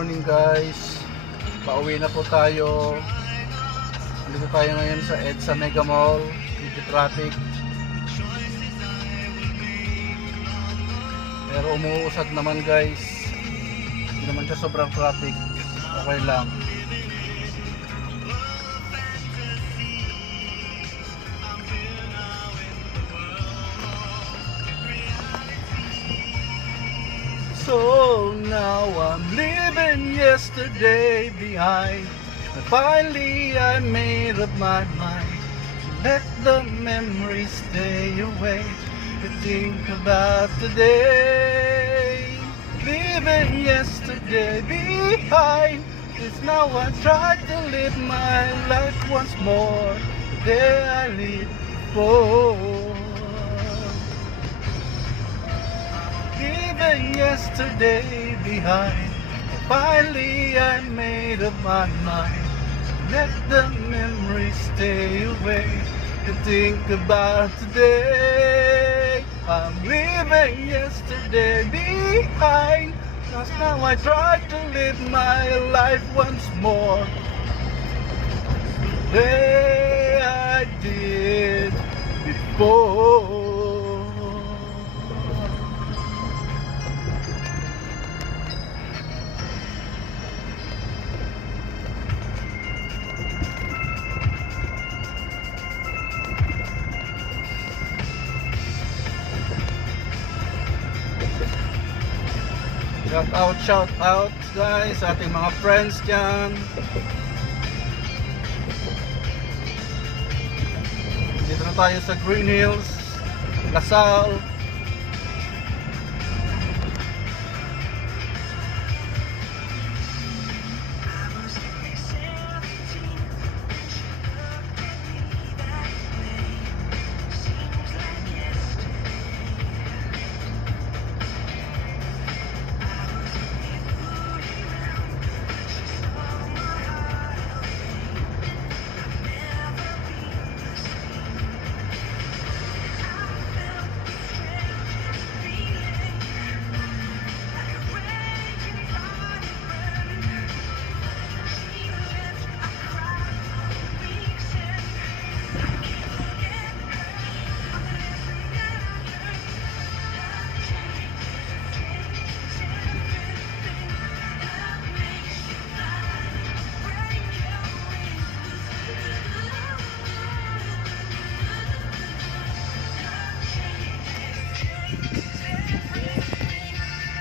morning guys. Pauwi na po tayo. Dito tayo ngayon sa EDSA Mega Mall. Medyo traffic. Pero umuusad naman guys. Hindi naman siya sobrang traffic. Okay lang. So now I'm leaving yesterday behind. And finally I made up my mind. Let the memories stay away. To think about today. Leaving yesterday behind. It's now I try to live my life once more. The day I lived before. Leaving yesterday behind. Finally I made up my mind. Let the memories stay away. To think about today. I'm leaving yesterday behind. Cause now I try to live my life once more. The way I did before. Shout out guys sa ating mga friends dyan. Dito na tayo sa Green Hills, Lasal.